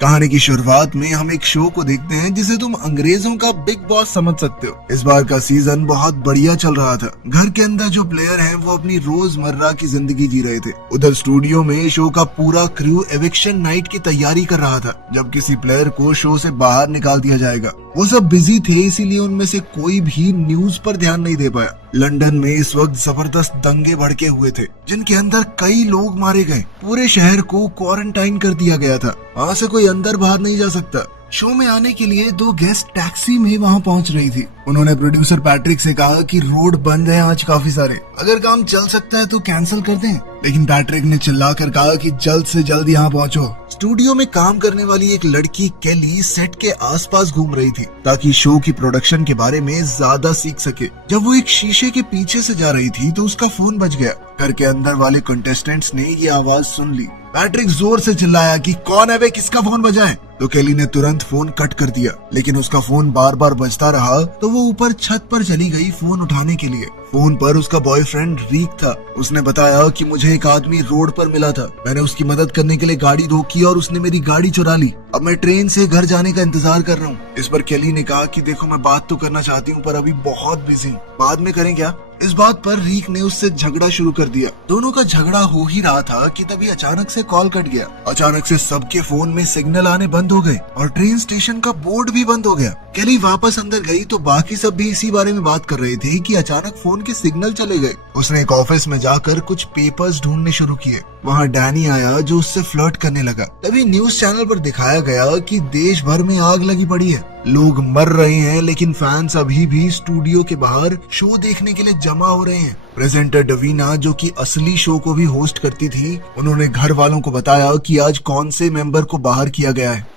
कहानी की शुरुआत में हम एक शो को देखते हैं जिसे तुम अंग्रेजों का बिग बॉस समझ सकते हो। इस बार का सीजन बहुत बढ़िया चल रहा था। घर के अंदर जो प्लेयर हैं वो अपनी रोजमर्रा की जिंदगी जी रहे थे। उधर स्टूडियो में शो का पूरा क्रू एविक्शन नाइट की तैयारी कर रहा था, जब किसी प्लेयर को शो से बाहर निकाल दिया जाएगा। वो सब बिजी थे, इसीलिए उनमें से कोई भी न्यूज पर ध्यान नहीं दे पाया। लंदन में इस वक्त जबरदस्त दंगे भड़के हुए थे, जिनके अंदर कई लोग मारे गए। पूरे शहर को क्वारंटाइन कर दिया गया था। वहाँ से कोई अंदर बाहर नहीं जा सकता। शो में आने के लिए 2 गेस्ट टैक्सी में वहाँ पहुँच रही थी। उन्होंने प्रोड्यूसर पैट्रिक से कहा कि रोड बंद है आज काफी सारे, अगर काम चल सकता है तो कैंसिल कर दें। लेकिन पैट्रिक ने चिल्लाकर कहा कि जल्द से जल्द यहाँ पहुँचो। स्टूडियो में काम करने वाली एक लड़की केली सेट के आसपास घूम रही थी ताकि शो की प्रोडक्शन के बारे में ज्यादा सीख सके। जब वो एक शीशे के पीछे से जा रही थी तो उसका फोन बज गया। घर के अंदर वाले कंटेस्टेंट्स ने ये आवाज सुन ली। पैट्रिक जोर से चिल्लाया कि कौन है बे, किसका फोन बजा है? तो केली ने तुरंत फोन कट कर दिया, लेकिन उसका फोन बार बार बजता रहा। तो वो ऊपर छत पर चली गई फोन उठाने के लिए। फोन पर उसका बॉयफ्रेंड रीक था। उसने बताया कि मुझे एक आदमी रोड पर मिला था, मैंने उसकी मदद करने के लिए गाड़ी रोकी और उसने मेरी गाड़ी चुरा ली। अब मैं ट्रेन से घर जाने का इंतजार कर रहा हूँ। इस पर केली ने कहा कि देखो, मैं बात तो करना चाहती हूँ पर अभी बहुत बिजी, बाद में करें क्या? इस बात पर रीक ने उससे झगड़ा शुरू कर दिया। दोनों का झगड़ा हो ही रहा था कि तभी अचानक से कॉल कट गया। अचानक से सबके फोन में सिग्नल आने बंद हो गए और ट्रेन स्टेशन का बोर्ड भी बंद हो गया। केली वापस अंदर गई तो बाकी सब भी इसी बारे में बात कर रहे थे कि अचानक फोन के सिग्नल चले गए। उसने एक ऑफिस में जाकर कुछ पेपर्स ढूंढने शुरू किए। वहाँ डैनी आया जो उससे फ्लर्ट करने लगा। तभी न्यूज चैनल पर दिखाया गया कि देश भर में आग लगी पड़ी है, लोग मर रहे हैं, लेकिन फैंस अभी भी स्टूडियो के बाहर शो देखने के लिए जमा हो रहे हैं। प्रेजेंटर डवीना, जो कि असली शो को भी होस्ट करती थी, उन्होंने घर वालों को बताया कि आज कौन से मेंबर को बाहर किया गया है।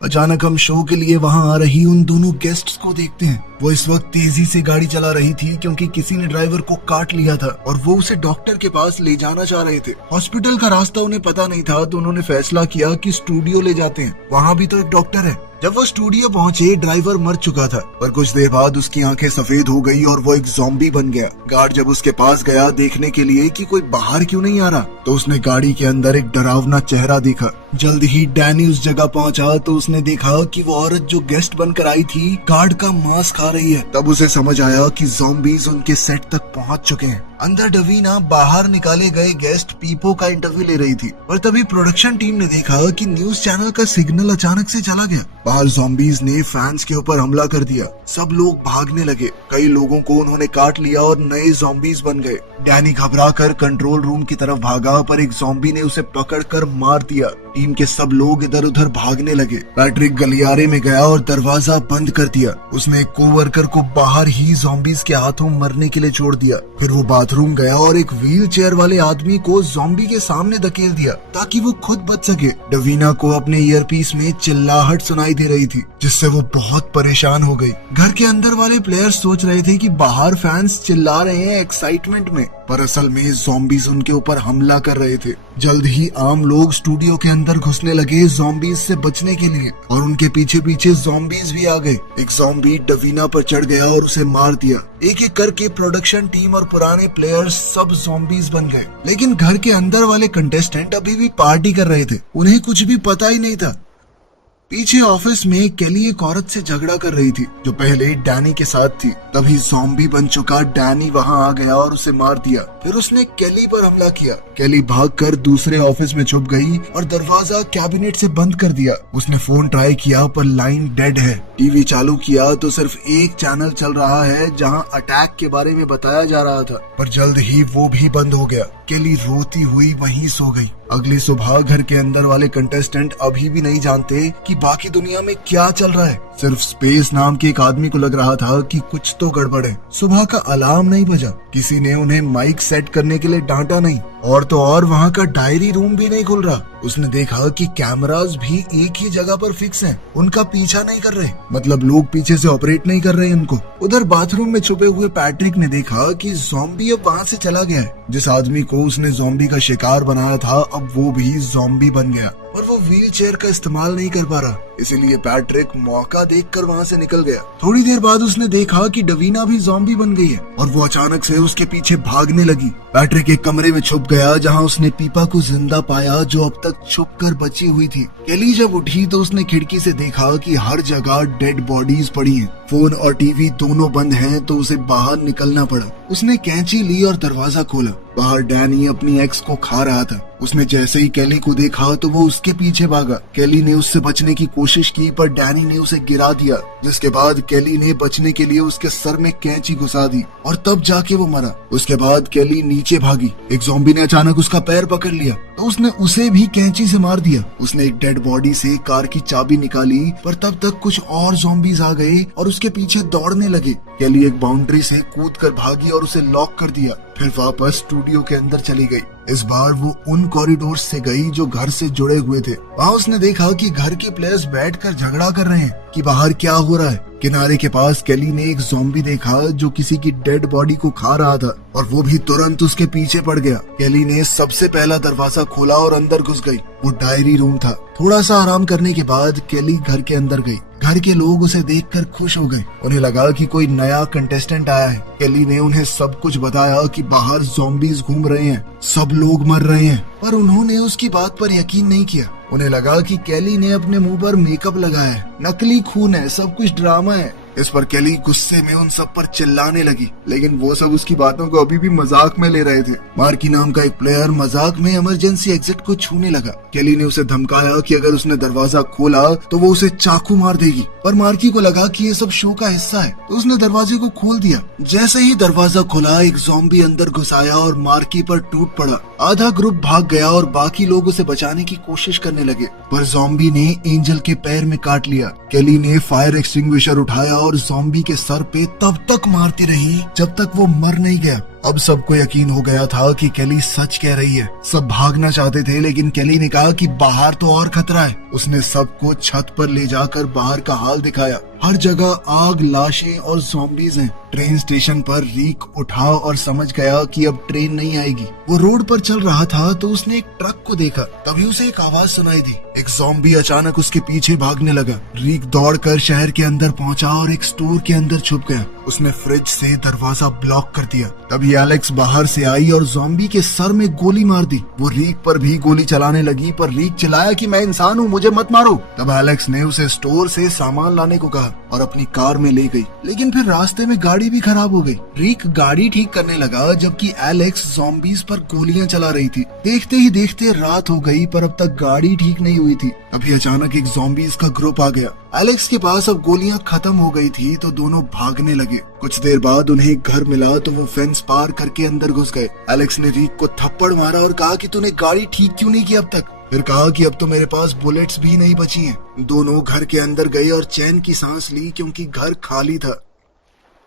अचानक हम शो के लिए वहां आ रही उन दोनों गेस्ट्स को देखते हैं। वो इस वक्त तेजी से गाड़ी चला रही थी क्योंकि किसी ने ड्राइवर को काट लिया था और वो उसे डॉक्टर के पास ले जाना चाह रहे थे। हॉस्पिटल का रास्ता उन्हें पता नहीं था तो उन्होंने फैसला किया कि स्टूडियो ले जाते हैं, वहाँ भी तो एक डॉक्टर है। जब वो स्टूडियो पहुंचे, ड्राइवर मर चुका था, पर कुछ देर बाद उसकी आंखें सफेद हो गई और वो एक ज़ॉम्बी बन गया। गार्ड जब उसके पास गया देखने के लिए कि कोई बाहर क्यों नहीं आ रहा, तो उसने गाड़ी के अंदर एक डरावना चेहरा देखा। जल्द ही डैनी उस जगह पहुंचा तो उसने देखा कि वो औरत जो गेस्ट बनकर आई थी गार्ड का मांस खा रही है। तब उसे समझ आया कि ज़ॉम्बीज उनके सेट तक पहुंच चुके हैं। अंदर डवीना बाहर निकाले गए गेस्ट पीपो का इंटरव्यू ले रही थी, पर तभी प्रोडक्शन टीम ने देखा कि न्यूज चैनल का सिग्नल अचानक से चला गया। बाहर ज़ॉम्बीज ने फैंस के ऊपर हमला कर दिया। सब लोग भागने लगे। कई लोगों को उन्होंने काट लिया और नए ज़ॉम्बीज बन गए। डैनी घबराकर कंट्रोल रूम की तरफ भागा, पर एक ज़ॉम्बी ने उसे पकड़कर मार दिया। टीम के सब लोग इधर उधर भागने लगे। पैट्रिक गलियारे में गया और दरवाजा बंद कर दिया। उसने एक कोवर्कर को बाहर ही ज़ॉम्बीज के हाथों मरने के लिए छोड़ दिया। फिर वो बाथरूम गया और एक व्हील चेयर वाले आदमी को ज़ॉम्बी के सामने धकेल दिया ताकि वो खुद बच सके। डवीना को अपने ईयरपीस में चिल्लाहट सुनाई दे रही थी, जिससे वो बहुत परेशान हो गई। घर के अंदर वाले प्लेयर्स सोच रहे थे कि बाहर फैंस चिल्ला रहे हैं एक्साइटमेंट में, पर असल में ज़ॉम्बीज उनके ऊपर हमला कर रहे थे। जल्द ही आम लोग स्टूडियो के अंदर घुसने लगे ज़ॉम्बीज से बचने के लिए, और उनके पीछे पीछे ज़ॉम्बीज भी आ गए। एक ज़ॉम्बी डवीना पर चढ़ गया और उसे मार दिया। एक एक करके प्रोडक्शन टीम और पुराने प्लेयर्स सब ज़ॉम्बीज बन गए। लेकिन घर के अंदर वाले कंटेस्टेंट अभी भी पार्टी कर रहे थे, उन्हें कुछ भी पता ही नहीं था। पीछे ऑफिस में केली एक औरत से झगड़ा कर रही थी जो पहले डैनी के साथ थी। तभी ज़ॉम्बी बन चुका डैनी वहां आ गया और उसे मार दिया। फिर उसने केली पर हमला किया। केली भागकर दूसरे ऑफिस में छुप गई और दरवाजा कैबिनेट से बंद कर दिया। उसने फोन ट्राई किया पर लाइन डेड है। टीवी चालू किया तो सिर्फ एक चैनल चल रहा है जहां अटैक के बारे में बताया जा रहा था, पर जल्द ही वो भी बंद हो गया। केली रोती हुई वहीं सो गई। अगली सुबह घर के अंदर वाले कंटेस्टेंट अभी भी नहीं जानते कि बाकी दुनिया में क्या चल रहा है। सिर्फ स्पेस नाम के एक आदमी को लग रहा था कि कुछ तो गड़बड़ है। सुबह का अलार्म नहीं बजा, किसी ने उन्हें माइक सेट करने के लिए डांटा नहीं, और तो और वहाँ का डायरी रूम भी नहीं खुल रहा। उसने देखा कि कैमरास भी एक ही जगह पर फिक्स हैं, उनका पीछा नहीं कर रहे, मतलब लोग पीछे से ऑपरेट नहीं कर रहे उनको। उधर बाथरूम में छुपे हुए पैट्रिक ने देखा कि ज़ॉम्बी अब वहाँ से चला गया है। जिस आदमी को उसने ज़ॉम्बी का शिकार बनाया था अब वो भी ज़ॉम्बी बन गया और वो व्हील चेयर का इस्तेमाल नहीं कर पा रहा, इसीलिए पैट्रिक मौका देखकर वहाँ से निकल गया। थोड़ी देर बाद उसने देखा कि डवीना भी ज़ॉम्बी बन गई है और वो अचानक से उसके पीछे भागने लगी। पैट्रिक एक कमरे में छुप गया जहाँ उसने पीपा को जिंदा पाया जो अब तक छुप कर बची हुई थी। केली जब उठी तो उसने खिड़की से देखा कि हर जगह डेड बॉडीज पड़ी हैं। फोन और टीवी दोनों बंद हैं तो उसे बाहर निकलना पड़ा। उसने कैंची ली और दरवाजा खोला। बाहर डैनी अपनी एक्स को खा रहा था। उसने जैसे ही केली को देखा तो वो उसके पीछे भागा। केली ने उससे बचने की कोशिश की पर डैनी ने उसे गिरा दिया, जिसके बाद केली ने बचने के लिए उसके सर में कैंची घुसा दी और तब जाके वो मरा। उसके बाद केली नीचे भागी। एक ज़ॉम्बी ने अचानक उसका पैर पकड़ लिया तो उसने उसे भी कैंची से मार दिया। उसने एक डेड बॉडी से कार की चाबी निकाली पर तब तक कुछ और ज़ॉम्बीज आ गए और उसके पीछे दौड़ने लगे। केली एक बाउंड्री से कूद कर भागी और उसे लॉक कर दिया, फिर वापस स्टूडियो के अंदर चली गई। इस बार वो उन कॉरिडोर से गई जो घर से जुड़े हुए थे। वहाँ उसने देखा कि घर के प्लेयर्स बैठकर झगड़ा कर रहे हैं कि बाहर क्या हो रहा है। किनारे के पास केली ने एक ज़ॉम्बी देखा जो किसी की डेड बॉडी को खा रहा था और वो भी तुरंत उसके पीछे पड़ गया। केली ने सबसे पहला दरवाजा खोला और अंदर घुस गई। वो डायरी रूम था। थोड़ा सा आराम करने के बाद केली घर के अंदर गई। घर के लोग उसे देखकर खुश हो गए। उन्हें लगा कि कोई नया कंटेस्टेंट आया है। केली ने उन्हें सब कुछ बताया कि बाहर ज़ॉम्बीज घूम रहे हैं, सब लोग मर रहे हैं, पर उन्होंने उसकी बात पर यकीन नहीं किया। उन्हें लगा कि केली ने अपने मुंह पर मेकअप लगाया है, नकली खून है, सब कुछ ड्रामा है। इस पर केली गुस्से में उन सब पर चिल्लाने लगी, लेकिन वो सब उसकी बातों को अभी भी मजाक में ले रहे थे। मार्की नाम का एक प्लेयर मजाक में इमरजेंसी एग्जिट को छूने लगा। केली ने उसे धमकाया कि अगर उसने दरवाजा खोला तो वो उसे चाकू मार देगी, पर मार्की को लगा कि ये सब शो का हिस्सा है तो उसने दरवाजे को खोल दिया। जैसे ही दरवाजा खुला एक ज़ॉम्बी अंदर घुस आया और मार्की पर टूट पड़ा। आधा ग्रुप भाग गया और बाकी लोग उसे बचाने की कोशिश करने लगे, पर ज़ॉम्बी ने एंजल के पैर में काट लिया। केली ने फायर एक्सटिंग्विशर उठाया और ज़ॉम्बी के सर पे तब तक मारती रही जब तक वो मर नहीं गया। अब सबको यकीन हो गया था कि केली सच कह रही है। सब भागना चाहते थे, लेकिन केली ने कहा कि बाहर तो और खतरा है। उसने सबको छत पर ले जाकर बाहर का हाल दिखाया। हर जगह आग, लाशें और ज़ॉम्बीज हैं। ट्रेन स्टेशन पर रीक उठा और समझ गया कि अब ट्रेन नहीं आएगी। वो रोड पर चल रहा था तो उसने एक ट्रक को देखा। तभी उसे एक आवाज सुनाई दी। एक ज़ॉम्बी अचानक उसके पीछे भागने लगा। रीक दौड़कर शहर के अंदर पहुंचा और एक स्टोर के अंदर छुप गया। उसने फ्रिज से दरवाजा ब्लॉक कर दिया। तभी एलेक्स बाहर से आई और ज़ॉम्बी के सर में गोली मार दी। वो रीक पर भी गोली चलाने लगी, पर रीक चिल्लाया कि मैं इंसान हूँ, मुझे मत मारो। तब एलेक्स ने उसे स्टोर से सामान लाने को कहा और अपनी कार में ले गई, लेकिन फिर रास्ते में गाड़ी भी खराब हो गई। रीक गाड़ी ठीक करने लगा जबकि एलेक्स ज़ॉम्बीज पर गोलियां चला रही थी। देखते ही देखते रात हो गई, पर अब तक गाड़ी ठीक नहीं हुई थी। अभी अचानक एक ज़ॉम्बीज का ग्रुप आ गया। एलेक्स के पास अब गोलियां खत्म हो गई थी तो दोनों भागने लगे। कुछ देर बाद उन्हें एक घर मिला तो वो फेंस पार करके अंदर घुस गए। एलेक्स ने रीक को थप्पड़ मारा और कहा कि तूने गाड़ी ठीक क्यों नहीं की अब तक। फिर कहा कि अब तो मेरे पास बुलेट्स भी नहीं बची हैं। दोनों घर के अंदर गए और चैन की सांस ली क्योंकि घर खाली था।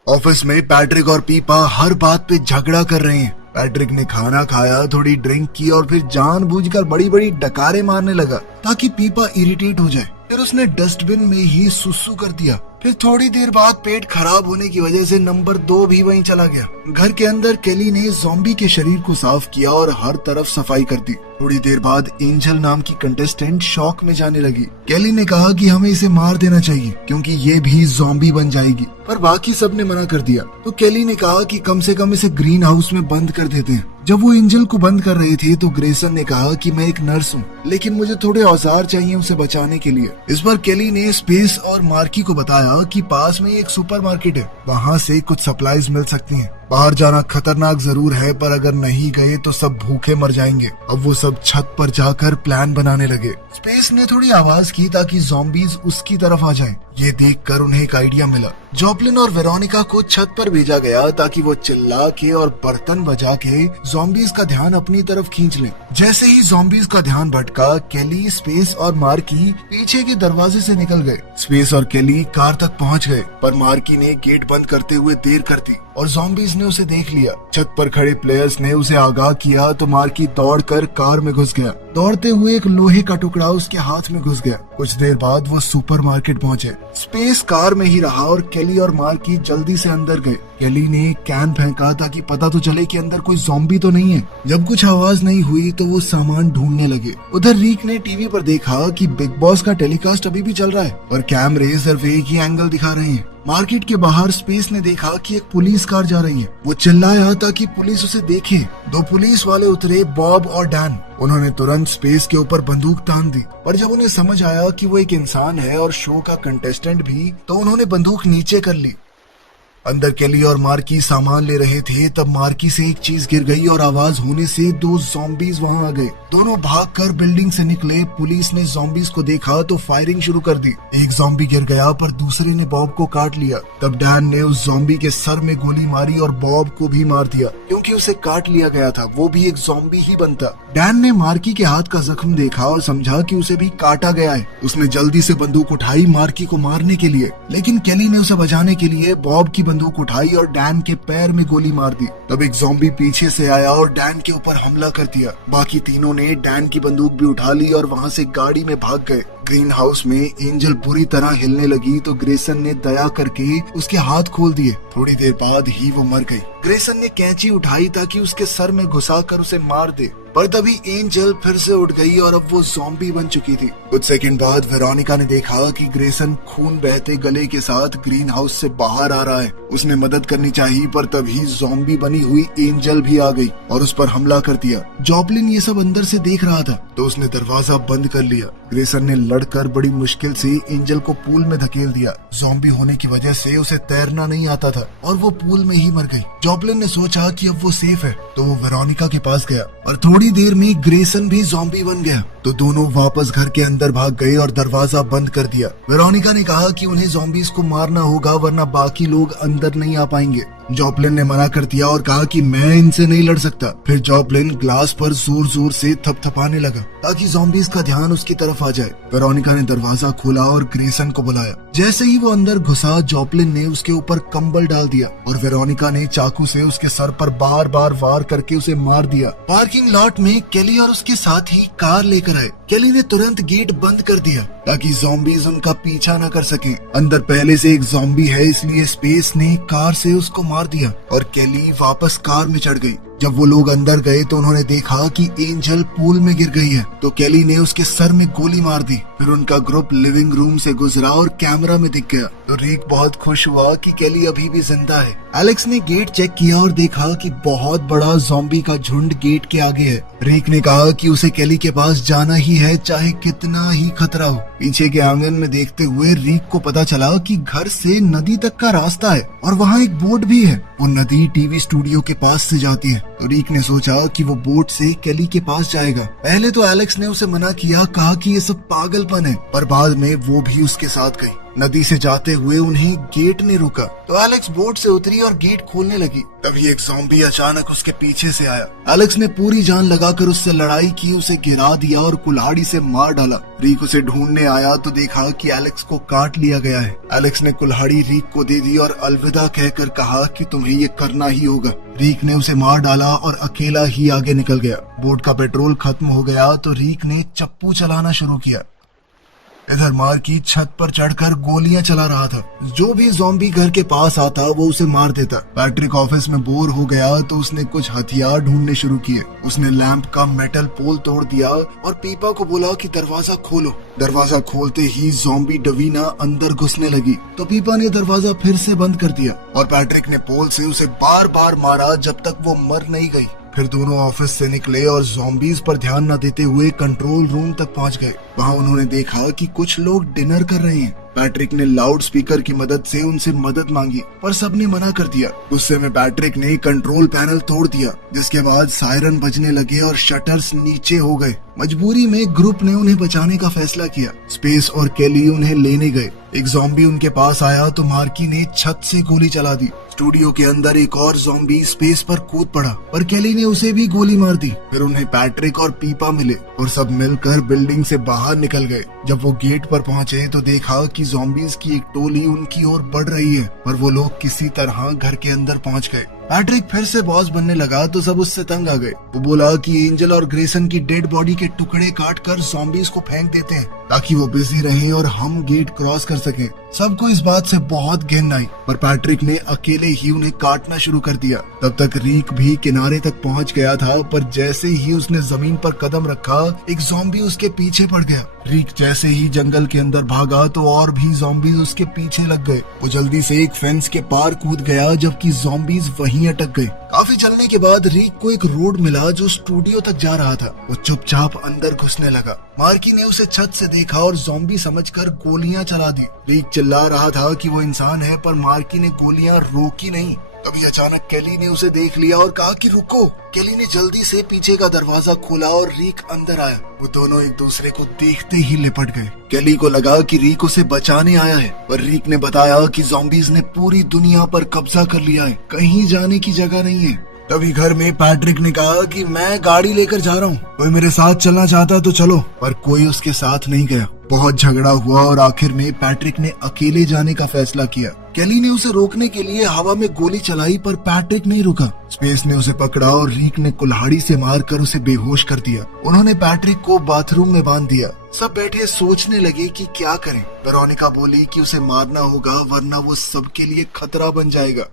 ऑफिस में पैट्रिक और पीपा हर बात पे झगड़ा कर रहे हैं। पैट्रिक ने खाना खाया, थोड़ी ड्रिंक की और फिर जानबूझकर बड़ी बड़ी डकारे मारने लगा ताकि पीपा इरिटेट हो जाए। फिर उसने डस्टबिन में ही सुसु कर दिया। फिर थोड़ी देर बाद पेट खराब होने की वजह से नंबर 2 भी वहीं चला गया। घर के अंदर केली ने ज़ॉम्बी के शरीर को साफ किया और हर तरफ सफाई कर दी। थोड़ी देर बाद एंजल नाम की कंटेस्टेंट शॉक में जाने लगी। केली ने कहा कि हमें इसे मार देना चाहिए क्योंकि ये भी ज़ॉम्बी बन जाएगी, पर बाकी सब ने मना कर दिया। तो केली ने कहा कि कम से कम इसे ग्रीन हाउस में बंद कर देते हैं। जब वो एंजल को बंद कर रहे थे तो ग्रेसन ने कहा कि मैं एक नर्स हूँ, लेकिन मुझे थोड़े औजार चाहिए उसे बचाने के लिए। इस पर केली ने स्पेस और मार्की को बताया कि पास में एक सुपरमार्केट है, वहाँ से कुछ सप्लाईज मिल सकती हैं। बाहर जाना खतरनाक जरूर है, पर अगर नहीं गए तो सब भूखे मर जाएंगे। अब वो सब छत पर जाकर प्लान बनाने लगे। स्पेस ने थोड़ी आवाज की ताकि ज़ॉम्बीज उसकी तरफ आ जाएं। ये देखकर उन्हें एक आइडिया मिला। जॉपलिन और वेरोनिका को छत पर भेजा गया ताकि वो चिल्ला के और बर्तन बजा के ज़ॉम्बीज का ध्यान अपनी तरफ खींच लें। जैसे ही ज़ॉम्बीज का ध्यान भटका, केली, स्पेस और मार्की पीछे के दरवाजे से निकल गए। स्पेस और केली कार तक पहुंच गए, पर मार्की ने गेट बंद करते हुए देर कर दी और ज़ॉम्बीज ने उसे देख लिया। छत पर खड़े प्लेयर्स ने उसे आगाह किया तो मार्की दौड़कर कार में घुस गया। दौड़ते हुए एक लोहे का टुकड़ा उसके हाथ में घुस गया। कुछ देर बाद वो सुपरमार्केट पहुंचे। स्पेस कार में ही रहा और केली और मार्की जल्दी से अंदर गए। केली ने एक कैन फेंका ताकि पता तो चले कि अंदर कोई ज़ॉम्बी तो नहीं है। जब कुछ आवाज नहीं हुई तो वो सामान ढूंढने लगे। उधर रीक ने टीवी पर देखा कि बिग बॉस का टेलीकास्ट अभी भी चल रहा है और कैमरे सिर्फ एक ही एंगल दिखा रहे हैं। मार्केट के बाहर स्पेस ने देखा कि एक पुलिस कार जा रही है। वो चिल्लाया ताकि पुलिस उसे देखे। 2 पुलिस वाले उतरे, बॉब और डैन। उन्होंने तुरंत स्पेस के ऊपर बंदूक तान दी, पर जब उन्हें समझ आया कि वो एक इंसान है और शो का कंटेस्टेंट भी, तो उन्होंने बंदूक नीचे कर ली। अंदर केली और मार्की सामान ले रहे थे, तब मार्की से एक चीज गिर गई और आवाज होने से 2 ज़ॉम्बीज वहां आ गए। दोनों भागकर बिल्डिंग से निकले। पुलिस ने ज़ॉम्बीज को देखा तो फायरिंग शुरू कर दी। एक ज़ॉम्बी गिर गया पर दूसरे ने बॉब को काट लिया। तब डैन ने उस ज़ॉम्बी के सर में गोली मारी और बॉब को भी मार दिया, क्योंकि उसे काट लिया गया था, वो भी एक ज़ॉम्बी ही बनता। डैन ने मार्की के हाथ का जख्म देखा और समझा कि उसे भी काटा गया है। उसने जल्दी से बंदूक उठाई मार्की को मारने के लिए, लेकिन केली ने उसे बचाने के लिए बॉब की बंदूक उठाई और डैन के पैर में गोली मार दी। तब एक ज़ॉम्बी पीछे से आया और डैन के ऊपर हमला कर दिया। बाकी तीनों ने डैन की बंदूक भी उठा ली और वहां से गाड़ी में भाग गए। ग्रीन हाउस में एंजल बुरी तरह हिलने लगी तो ग्रेसन ने दया करके उसके हाथ खोल दिए। थोड़ी देर बाद ही वो मर गई। ग्रेसन ने कैंची उठाई ताकि उसके सर में घुसाकर उसे मार दे, पर तभी एंजल फिर से उठ गई और अब वो ज़ॉम्बी बन चुकी थी। कुछ सेकंड बाद वेरोनिका ने देखा कि ग्रेसन खून बहते गले के साथ ग्रीन हाउस से बाहर आ रहा है। उसने मदद करनी चाहिए, पर तभी ज़ॉम्बी बनी हुई एंजल भी आ गई और उस पर हमला कर दिया। जॉपलिन ये सब अंदर से देख रहा था तो उसने दरवाजा बंद कर लिया। ग्रेसन ने लड़कर बड़ी मुश्किल से एंजल को पूल में धकेल दिया। ज़ॉम्बी होने की वजह से उसे तैरना नहीं आता था और वो पूल में ही मर गई। जॉपलिन ने सोचा कि अब वो सेफ है तो वो वेरोनिका के पास गया और थोड़ी देर में ग्रेसन भी ज़ॉम्बी बन गया। तो दोनों वापस घर के अंदर भाग गए और दरवाजा बंद कर दिया। वेरोनिका ने कहा कि उन्हें ज़ॉम्बीज को मारना होगा वरना बाकी लोग अंदर नहीं आ पाएंगे। जॉपलिन ने मना कर दिया और कहा कि मैं इनसे नहीं लड़ सकता। फिर जॉपलिन ग्लास पर जोर जोर से थपथपाने लगा ताकि ज़ॉम्बीज का ध्यान उसकी तरफ आ जाए। वेरोनिका ने दरवाजा खोला और ग्रेसन को बुलाया। जैसे ही वो अंदर घुसा, जॉपलिन ने उसके ऊपर कंबल डाल दिया और वेरोनिका ने चाकू से उसके सर पर बार बार वार करके उसे मार दिया। पार्किंग लॉट में केली और उसके साथी कार लेकर आए। केली ने तुरंत गेट बंद कर दिया ताकि ज़ॉम्बीज उनका पीछा न कर सकें। अंदर पहले से एक ज़ॉम्बी है, इसलिए स्पेस ने कार से उसको मार दिया और केली वापस कार में चढ़ गई। जब वो लोग अंदर गए तो उन्होंने देखा कि एंजल पूल में गिर गई है, तो केली ने उसके सर में गोली मार दी। फिर उनका ग्रुप लिविंग रूम से गुजरा और कैमरा में दिख गया। तो रिक बहुत खुश हुआ कि केली अभी भी जिंदा है। एलेक्स ने गेट चेक किया और देखा कि बहुत बड़ा ज़ॉम्बी का झुंड गेट के आगे है। रिक ने कहा कि उसे केली के पास जाना ही है, चाहे कितना ही खतरा हो। पीछे के आंगन में देखते हुए रिक को पता चला कि घर से नदी तक का रास्ता है और वहाँ एक बोट भी है। वो नदी टीवी स्टूडियो के पास से जाती है। तो रिक ने सोचा कि वो बोट से केली के पास जाएगा। पहले तो एलेक्स ने उसे मना किया, कहा कि ये सब पागलपन है, पर बाद में वो भी उसके साथ गई। नदी से जाते हुए उन्हें गेट ने रोका तो एलेक्स बोट से उतरी और गेट खोलने लगी। तभी एक ज़ॉम्बी अचानक उसके पीछे से आया। एलेक्स ने पूरी जान लगाकर उससे लड़ाई की, उसे गिरा दिया और कुल्हाड़ी से मार डाला। रिक उसे ढूंढने आया तो देखा कि एलेक्स को काट लिया गया है। एलेक्स ने कुल्हाड़ी रिक को दे दी और अलविदा कहकर कहा कि तुम्हें ये करना ही होगा। रिक ने उसे मार डाला और अकेला ही आगे निकल गया। बोट का पेट्रोल खत्म हो गया तो रिक ने चप्पू चलाना शुरू किया। इधर मार्की छत पर चढ़कर गोलियां चला रहा था। जो भी ज़ॉम्बी घर के पास आता वो उसे मार देता। पैट्रिक ऑफिस में बोर हो गया तो उसने कुछ हथियार ढूंढने शुरू किए। उसने लैंप का मेटल पोल तोड़ दिया और पीपा को बोला कि दरवाजा खोलो। दरवाजा खोलते ही ज़ॉम्बी डवीना अंदर घुसने लगी तो पीपा ने दरवाजा फिर से बंद कर दिया और पैट्रिक ने पोल से उसे बार बार मारा जब तक वो मर नहीं गई। फिर दोनों ऑफिस से निकले और ज़ॉम्बीज पर ध्यान न देते हुए कंट्रोल रूम तक पहुंच गए। वहां उन्होंने देखा कि कुछ लोग डिनर कर रहे हैं। पैट्रिक ने लाउड स्पीकर की मदद से उनसे मदद मांगी, पर सबने मना कर दिया। गुस्से में पैट्रिक ने कंट्रोल पैनल तोड़ दिया, जिसके बाद सायरन बजने लगे और शटर्स नीचे हो गए। मजबूरी में ग्रुप ने उन्हें बचाने का फैसला किया। स्पेस और केली उन्हें लेने गए। एक ज़ॉम्बी उनके पास आया तो मार्की ने छत से गोली चला दी। स्टूडियो के अंदर एक और ज़ॉम्बी स्पेस पर कूद पड़ा, पर केली ने उसे भी गोली मार दी। फिर उन्हें पैट्रिक और पीपा मिले और सब मिलकर बिल्डिंग से बाहर निकल गए। जब वो गेट पर पहुंचे तो देखा कि ज़ॉम्बीज की एक टोली उनकी ओर बढ़ रही है, पर वो लोग किसी तरह घर के अंदर पहुंच गए। पैट्रिक फिर से बॉस बनने लगा तो सब उससे तंग आ गए। वो बोला कि एंजल और ग्रेसन की डेड बॉडी के टुकड़े काट कर ज़ॉम्बीज़ को फेंक देते हैं ताकि वो बिजी रहें और हम गेट क्रॉस कर सकें। सबको इस बात से बहुत घिन आई, पर पैट्रिक ने अकेले ही उन्हें काटना शुरू कर दिया। तब तक रीक भी किनारे तक पहुंच गया था, पर जैसे ही उसने जमीन पर कदम रखा एक ज़ॉम्बी उसके पीछे पड़ गया। रीक जैसे ही जंगल के अंदर भागा तो और भी ज़ॉम्बीज़ उसके पीछे लग गए। वो जल्दी से एक फेंस के पार कूद गया, जबकि ज़ॉम्बीज़ वहीं अटक गए। काफी चलने के बाद रीक को एक रोड मिला जो स्टूडियो तक जा रहा था। वो चुपचाप अंदर घुसने लगा। मार्की ने उसे छत से देखा और ज़ॉम्बी समझकर गोलियां चला दी। रीक चिल्ला रहा था कि वो इंसान है, पर मार्की ने गोलियां रोकी नहीं। तभी अचानक केली ने उसे देख लिया और कहा कि रुको। केली ने जल्दी से पीछे का दरवाजा खोला और रीक अंदर आया। वो दोनों एक दूसरे को देखते ही लिपट गए। केली को लगा कि रीक उसे बचाने आया है, पर रीक ने बताया कि ज़ॉम्बीज़ ने पूरी दुनिया पर कब्जा कर लिया है, कहीं जाने की जगह नहीं है। तभी घर में पैट्रिक ने कहा कि मैं गाड़ी लेकर जा रहा हूँ, कोई मेरे साथ चलना चाहता तो चलो, पर कोई उसके साथ नहीं गया। बहुत झगड़ा हुआ और आखिर में पैट्रिक ने अकेले जाने का फैसला किया। केली ने उसे रोकने के लिए हवा में गोली चलाई, पर पैट्रिक नहीं रुका। स्पेस ने उसे पकड़ा और रीक ने कुल्हाड़ी से मारकर उसे बेहोश कर दिया। उन्होंने पैट्रिक को बाथरूम में बांध दिया। सब बैठे सोचने लगे कि क्या करें। वेरोनिका बोली कि उसे मारना होगा, वरना वो सबके लिए खतरा बन जाएगा।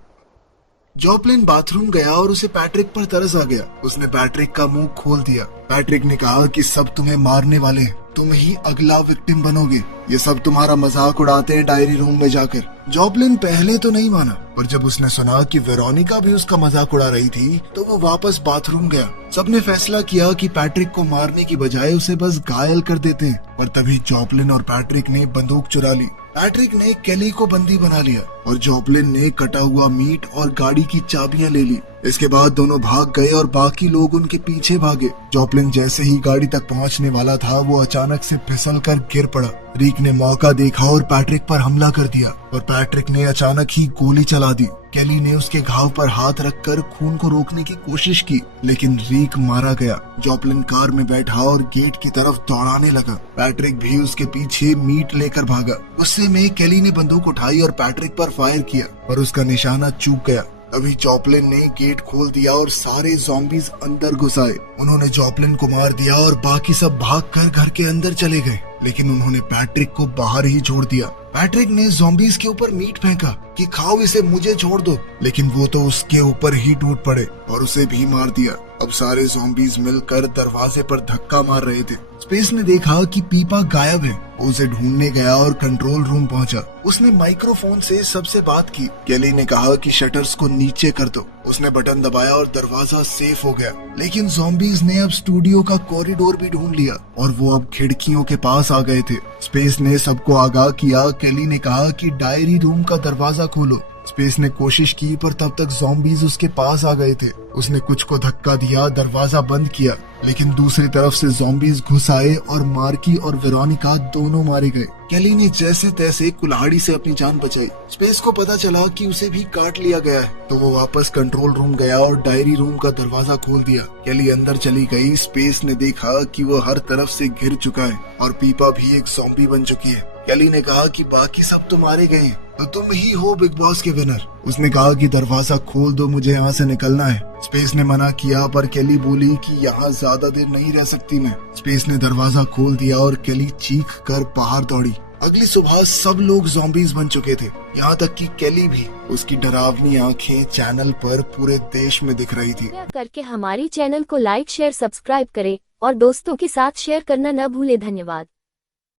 जॉपलिन बाथरूम गया और उसे पैट्रिक पर तरस आ गया। उसने पैट्रिक का मुंह खोल दिया। पैट्रिक ने कहा कि सब तुम्हें मारने वाले हैं, तुम ही अगला विक्टिम बनोगे। ये सब तुम्हारा मजाक उड़ाते हैं डायरी रूम में जाकर। जॉपलिन पहले तो नहीं माना, पर जब उसने सुना कि वेरोनिका भी उसका मजाक उड़ा रही थी तो वो वापस बाथरूम गया। सबने फैसला किया कि पैट्रिक को मारने की बजाय उसे बस घायल कर देते हैं, पर तभी जॉपलिन और पैट्रिक ने बंदूक चुरा ली। पैट्रिक ने केली को बंदी बना लिया और जॉपलिन ने कटा हुआ मीट और गाड़ी की चाबियां ले ली। इसके बाद दोनों भाग गए और बाकी लोग उनके पीछे भागे। जॉपलिन जैसे ही गाड़ी तक पहुंचने वाला था, वो अचानक से फिसल कर गिर पड़ा। रीक ने मौका देखा और पैट्रिक पर हमला कर दिया, और पैट्रिक ने अचानक ही गोली चला दी। केली ने उसके घाव पर हाथ रखकर खून को रोकने की कोशिश की, लेकिन रीक मारा गया। जॉपलिन कार में बैठा और गेट की तरफ दौड़ाने लगा। पैट्रिक भी उसके पीछे मीट लेकर भागा। गुस्से में केली ने बंदूक उठाई और पैट्रिक पर फायर किया, पर उसका निशाना चूक गया। अभी जॉपलिन ने गेट खोल दिया और सारे ज़ॉम्बीज़ अंदर घुस आए। उन्होंने जॉपलिन को मार दिया और बाकी सब भागकर घर के अंदर चले गए, लेकिन उन्होंने पैट्रिक को बाहर ही छोड़ दिया। पैट्रिक ने ज़ॉम्बीज़ के ऊपर मीट फेंका कि खाओ इसे, मुझे छोड़ दो, लेकिन वो तो उसके ऊपर ही टूट पड़े और उसे भी मार दिया। अब सारे ज़ॉम्बीज़ मिलकर दरवाजे पर धक्का मार रहे थे। स्पेस ने देखा कि पीपा गायब है। वो उसे ढूंढने गया और कंट्रोल रूम पहुंचा। उसने माइक्रोफोन से सबसे बात की। केली ने कहा कि शटर्स को नीचे कर दो। उसने बटन दबाया और दरवाजा सेफ हो गया, लेकिन ज़ॉम्बीज़ ने अब स्टूडियो का कॉरिडोर भी ढूंढ लिया और वो अब खिड़कियों के पास आ गए थे। स्पेस ने सबको आगाह किया। केली ने कहा कि डायरी रूम का दरवाजा खोलो। स्पेस ने कोशिश की, पर तब तक ज़ॉम्बीज़ उसके पास आ गए थे। उसने कुछ को धक्का दिया, दरवाजा बंद किया, लेकिन दूसरी तरफ से ज़ॉम्बीज़ घुस आए और मार्की और वेरोनिका दोनों मारे गए। केली ने जैसे तैसे कुल्हाड़ी से अपनी जान बचाई। स्पेस को पता चला कि उसे भी काट लिया गया है, तो वो वापस कंट्रोल रूम गया और डायरी रूम का दरवाजा खोल दिया। केली अंदर चली गई। स्पेस ने देखा कि वो हर तरफ से घिर चुका है और पीपा भी एक ज़ॉम्बी बन चुकी है। केली ने कहा कि बाकी सब तो मारे गए हैं, तो तुम ही हो बिग बॉस के विनर। उसने कहा कि दरवाजा खोल दो, मुझे यहाँ से निकलना है। स्पेस ने मना किया, पर केली बोली कि यहाँ ज्यादा देर नहीं रह सकती मैं। स्पेस ने दरवाजा खोल दिया और केली चीख कर बाहर दौड़ी। अगली सुबह सब लोग ज़ॉम्बीज़ बन चुके थे, यहाँ तक कि केली भी। उसकी डरावनी आंखें चैनल पर पूरे देश में दिख रही थी। करके हमारी चैनल को लाइक, शेयर, सब्सक्राइब करें और दोस्तों के साथ शेयर करना न भूले। धन्यवाद।